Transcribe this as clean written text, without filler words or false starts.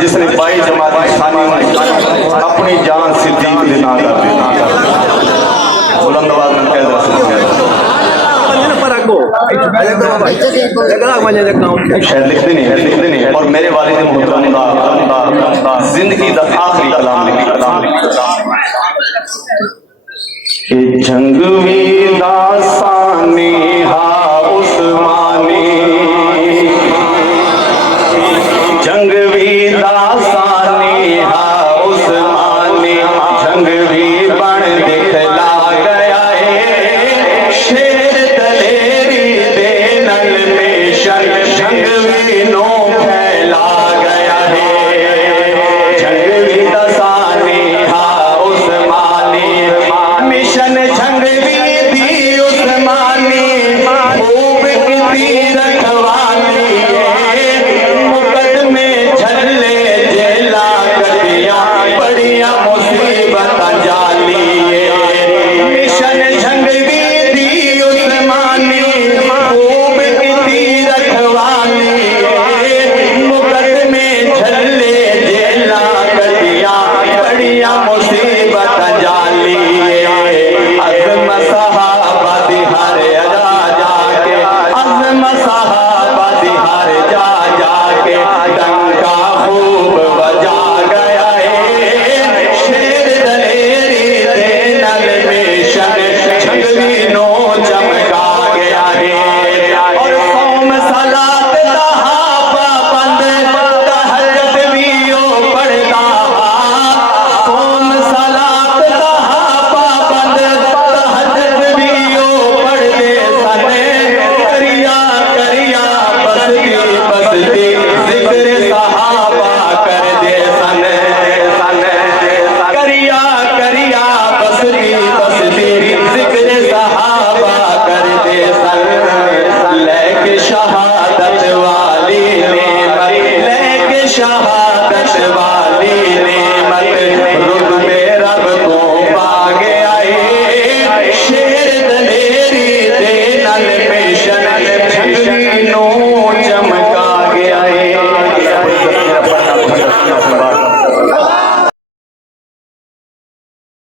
जिसने बाई जमात अपनी जान सिद्दीक दे नाल बुलंद आवाज में कह दो शायद लिखते नहीं और मेरे वालिद मोहतरम दा जिंदगी दा आखिरी कलाम जंगवी दासानी हा उस्मानी जंगवी दासा